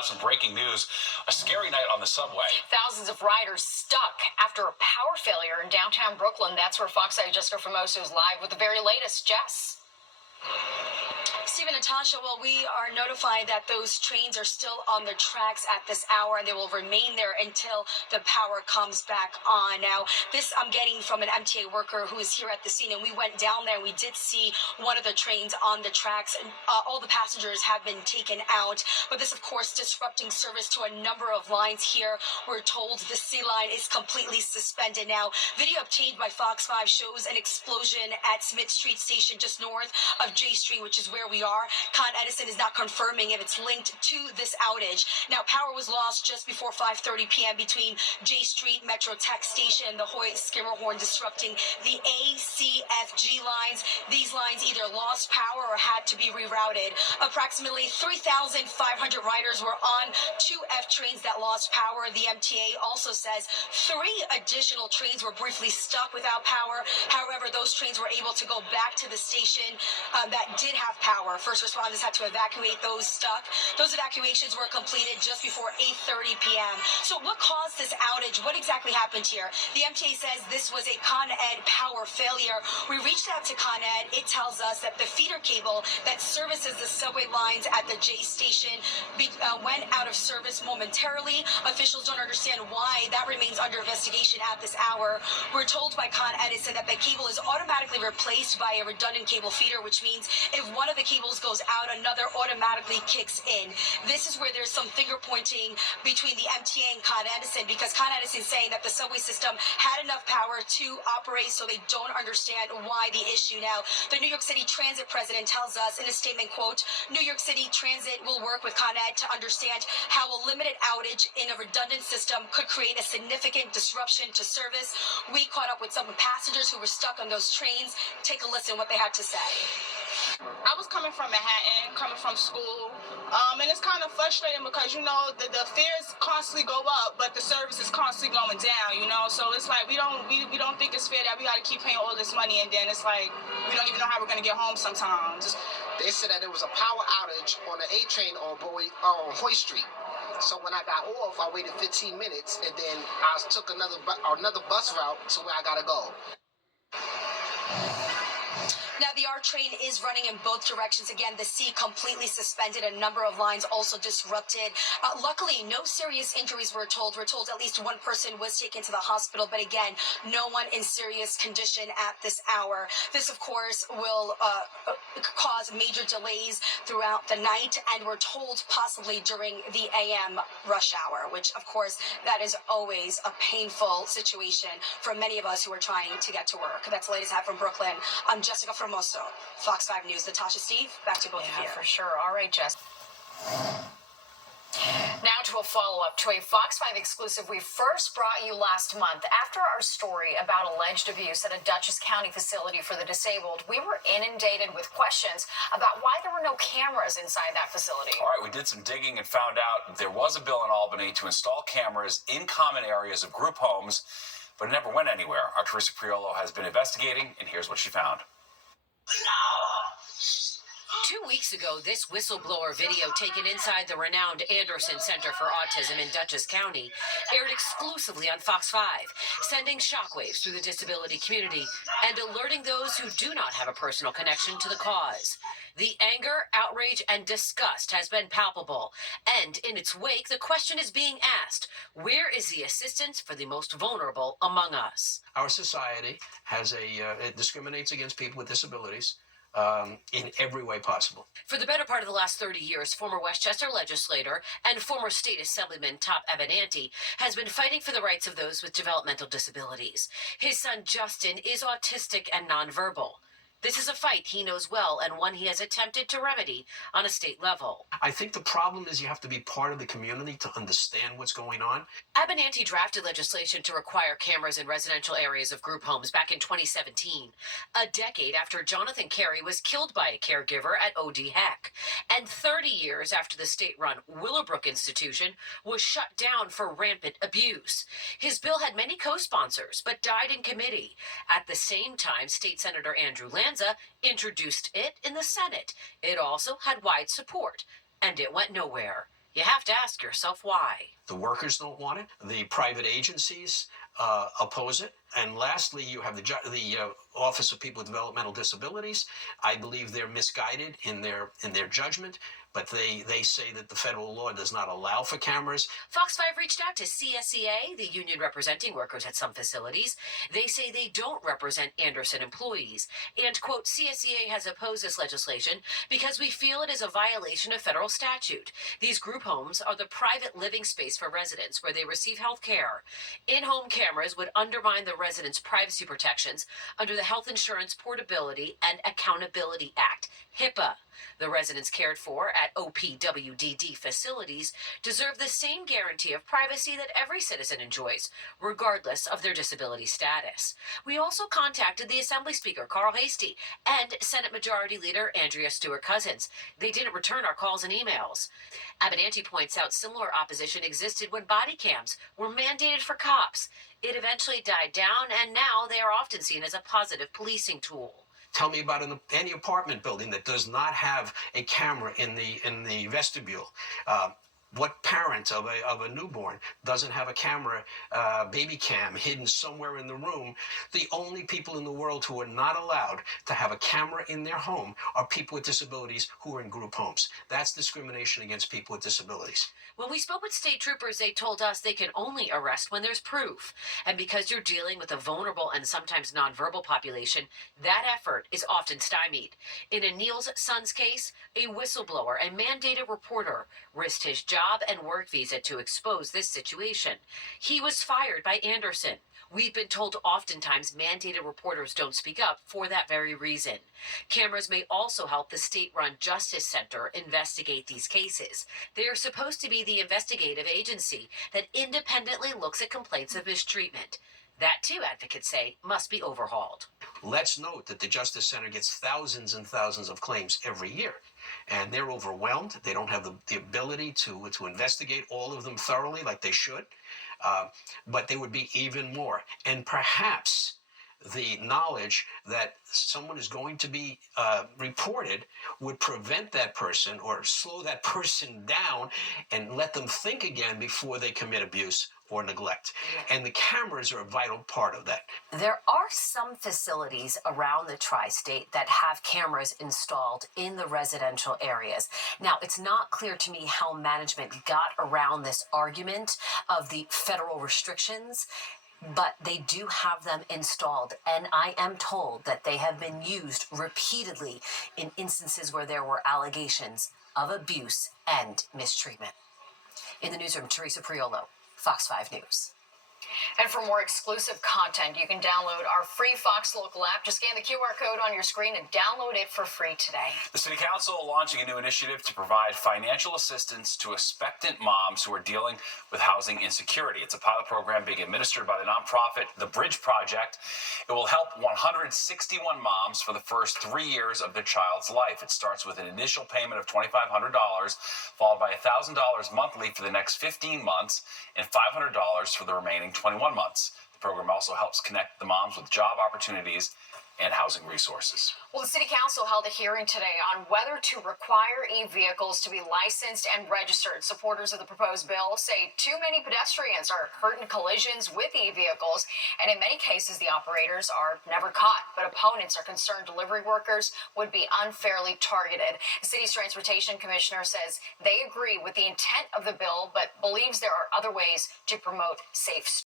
Some breaking news, a scary night on the subway. Thousands of riders stuck after a power failure in downtown Brooklyn. That's where Fox 5 Jessica Formoso is live with the very latest. Jess. Stephen, Natasha, well, we are notified that those trains are still on the tracks at this hour, and they will remain there until the power comes back on. Now, this I'm getting from an MTA worker who is here at the scene, and we went down there, and we did see one of the trains on the tracks, and all the passengers have been taken out. But this, of course, disrupting service to a number of lines here. We're told the C line is completely suspended now. Video obtained by Fox 5 shows an explosion at Smith Street Station just north of J Street, which is where we are. Con Edison is not confirming if it's linked to this outage. Now, power was lost just before 5:30 p.m. between J Street Metro Tech Station and the Hoyt Skimmerhorn, disrupting the ACFG lines. These lines either lost power or had to be rerouted. Approximately 3,500 riders were on 2F trains that lost power. The MTA also says 3 additional trains were briefly stuck without power. However, those trains were able to go back to the station that did have power. First responders had to evacuate those stuck. Those evacuations were completed just before 8:30 p.m. So what caused this outage? What exactly happened here? The MTA says this was a Con Ed power failure. We reached out to Con Ed. It tells us that the feeder cable that services the subway lines at the J station went out of service momentarily. Officials don't understand why. That remains under investigation at this hour. We're told by Con Edison that the cable is automatically replaced by a redundant cable feeder, which means if one of the cables goes out, another automatically kicks in. This is where there's some finger pointing between the MTA and Con Edison, because Con Edison is saying that the subway system had enough power to operate, so they don't understand why the issue. Now, the New York City Transit president tells us in a statement, quote, New York City Transit will work with Con Ed to understand how a limited outage in a redundant system could create a significant disruption to service. We caught up with some passengers who were stuck on those trains. Take a listen what they had to say. I was coming from Manhattan, coming from school, and it's kind of frustrating because, you know, the fares constantly go up, but the service is constantly going down, you know, so it's like we don't think it's fair that we got to keep paying all this money, and then it's like we don't even know how we're going to get home sometimes. They said that there was a power outage on the A train on Hoyt Street. So when I got off, I waited 15 minutes, and then I took another bus route to where I got to go. Now, the R train is running in both directions. Again, the C completely suspended. A number of lines also disrupted. Luckily, no serious injuries were told. We're told at least one person was taken to the hospital, but again, no one in serious condition at this hour. This, of course, will cause major delays throughout the night, and we're told possibly during the AM rush hour, which, of course, that is always a painful situation for many of us who are trying to get to work. That's the latest from Brooklyn. I'm Jessica Formoso, Fox 5 News. Natasha, Steve, back to both of you. Yeah, for sure. All right, Jess. Now to a follow-up to a Fox 5 exclusive we first brought you last month. After our story about alleged abuse at a Dutchess County facility for the disabled, we were inundated with questions about why there were no cameras inside that facility. All right, we did some digging and found out there was a bill in Albany to install cameras in common areas of group homes, but it never went anywhere. Our Teresa Priolo has been investigating, and here's what she found. 2 weeks ago, this whistleblower video taken inside the renowned Anderson Center for Autism in Dutchess County aired exclusively on Fox 5, sending shockwaves through the disability community and alerting those who do not have a personal connection to the cause. The anger, outrage, and disgust has been palpable, and in its wake, the question is being asked, where is the assistance for the most vulnerable among us? Our society has it discriminates against people with disabilities in every way possible. For the better part of the last 30 years, former Westchester legislator and former state assemblyman Top Abenanti has been fighting for the rights of those with developmental disabilities. His son Justin is autistic and nonverbal. This is a fight he knows well and one he has attempted to remedy on a state level. I think the problem is you have to be part of the community to understand what's going on. Abenanti drafted legislation to require cameras in residential areas of group homes back in 2017, a decade after Jonathan Carey was killed by a caregiver at OD Heck, and 30 years after the state-run Willowbrook Institution was shut down for rampant abuse. His bill had many co-sponsors, but died in committee. At the same time, State Senator Andrew Lanza introduced it in the Senate. It also had wide support, and it went nowhere. you have to ask yourself why. The workers don't want it. The private agencies oppose it. And lastly, you have the Office of People with Developmental Disabilities. I believe they're misguided in their judgment, but they say that the federal law does not allow for cameras. Fox 5 reached out to CSEA, the union representing workers at some facilities. They say they don't represent Andersen employees. And, quote, CSEA has opposed this legislation because we feel it is a violation of federal statute. These group homes are the private living space for residents where they receive health care. In-home cameras would undermine the residents' privacy protections under the Health Insurance Portability and Accountability Act, HIPAA. The residents cared for at OPWDD facilities deserve the same guarantee of privacy that every citizen enjoys, regardless of their disability status. We also contacted the Assembly Speaker, Carl Hastie, and Senate Majority Leader Andrea Stewart-Cousins. They didn't return our calls and emails. Abenanti points out similar opposition existed when body cams were mandated for cops. It eventually died down, and now they are often seen as a positive policing tool. Tell me about any apartment building that does not have a camera in the vestibule. What parent of a newborn doesn't have a camera, baby cam, hidden somewhere in the room? The only people in the world who are not allowed to have a camera in their home are people with disabilities who are in group homes. That's discrimination against people with disabilities. When we spoke with state troopers, they told us they can only arrest when there's proof. And because you're dealing with a vulnerable and sometimes nonverbal population, that effort is often stymied. In Anil's son's case, a whistleblower and mandated reporter risked his job and work visa to expose this situation. He was fired by Andersen. We've been told oftentimes mandated reporters don't speak up for that very reason. Cameras may also help the state-run Justice Center investigate these cases. They are supposed to be the investigative agency that independently looks at complaints of mistreatment. That, too, advocates say, must be overhauled. Let's note that the Justice Center gets thousands and thousands of claims every year, and they're overwhelmed. They don't have the ability to investigate all of them thoroughly like they should, but there would be even more. And perhaps the knowledge that someone is going to be reported would prevent that person or slow that person down and let them think again before they commit abuse or neglect. And the cameras are a vital part of that. There are some facilities around the tri-state that have cameras installed in the residential areas. Now, it's not clear to me how management got around this argument of the federal restrictions, but they do have them installed, and I am told that they have been used repeatedly in instances where there were allegations of abuse and mistreatment. In the newsroom, Teresa Priolo, Fox 5 News. And for more exclusive content, you can download our free Fox Local app. Just scan the QR code on your screen and download it for free today. The City Council launching a new initiative to provide financial assistance to expectant moms who are dealing with housing insecurity. It's a pilot program being administered by the nonprofit The Bridge Project. It will help 161 moms for the first 3 years of their child's life. It starts with an initial payment of $2,500, followed by $1,000 monthly for the next 15 months and $500 for the remaining 21 months. The program also helps connect the moms with job opportunities and housing resources. Well, the City Council held a hearing today on whether to require e-vehicles to be licensed and registered. Supporters of the proposed bill say too many pedestrians are hurt in collisions with e-vehicles, and in many cases, the operators are never caught. But opponents are concerned delivery workers would be unfairly targeted. The city's transportation commissioner says they agree with the intent of the bill, but believes there are other ways to promote safe